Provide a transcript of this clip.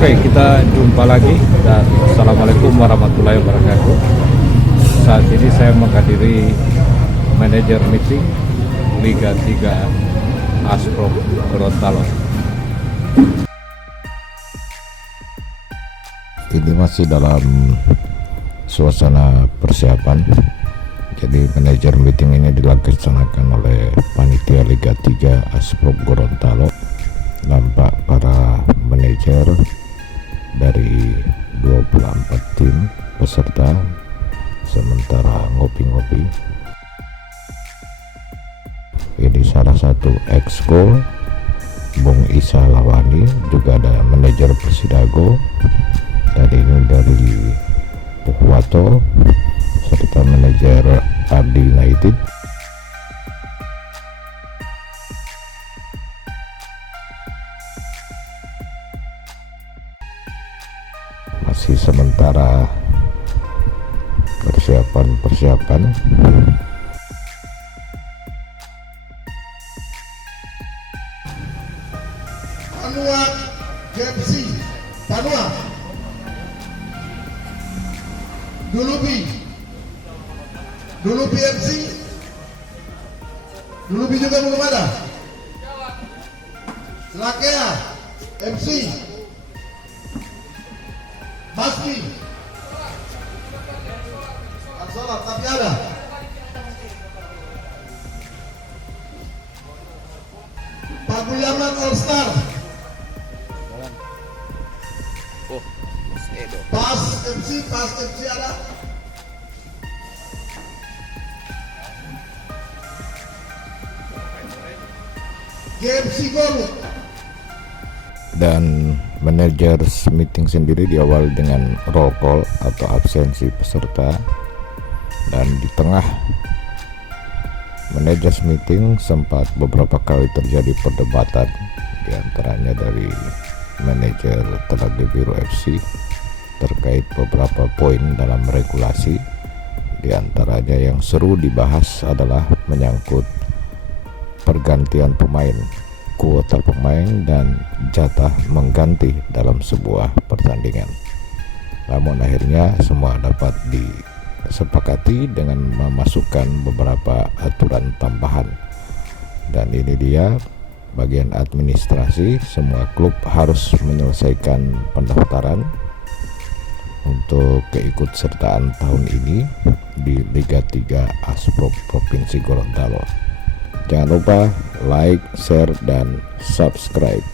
Oke, kita jumpa lagi dan Assalamualaikum warahmatullahi wabarakatuh. Saat ini saya menghadiri manajer meeting Liga 3 Asprop Gorontalo. Ini masih dalam suasana persiapan. Jadi manajer meeting ini dilaksanakan oleh panitia Liga 3 Asprop Gorontalo. Nampak para manajer dari 24 tim peserta sementara ngopi-ngopi. Ini salah satu exco Bung Isa Lawani, juga ada manajer Persidago, dan ini dari Pukwato serta manajer Abdi United. Masih sementara persiapan. Panua GFC Panua Dulu PFC juga belum ada. Lakea MC Basmi Salah tapi ada. Pagulaman All Star Pas MC ada. GFC Gol. Dan manajer meeting sendiri diawali dengan roll call atau absensi peserta, dan di tengah manajer meeting sempat beberapa kali terjadi perdebatan, diantaranya dari manajer Telaga Biru FC terkait beberapa poin dalam regulasi. Diantaranya yang seru dibahas adalah menyangkut pergantian pemain, kuota pemain, dan jatah mengganti dalam sebuah pertandingan. Namun akhirnya semua dapat disepakati dengan memasukkan beberapa aturan tambahan. Dan ini dia bagian administrasi. Semua klub harus menyelesaikan pendaftaran untuk keikutsertaan tahun ini di Liga 3 Asprop Provinsi Gorontalo. Jangan lupa like, share, dan subscribe.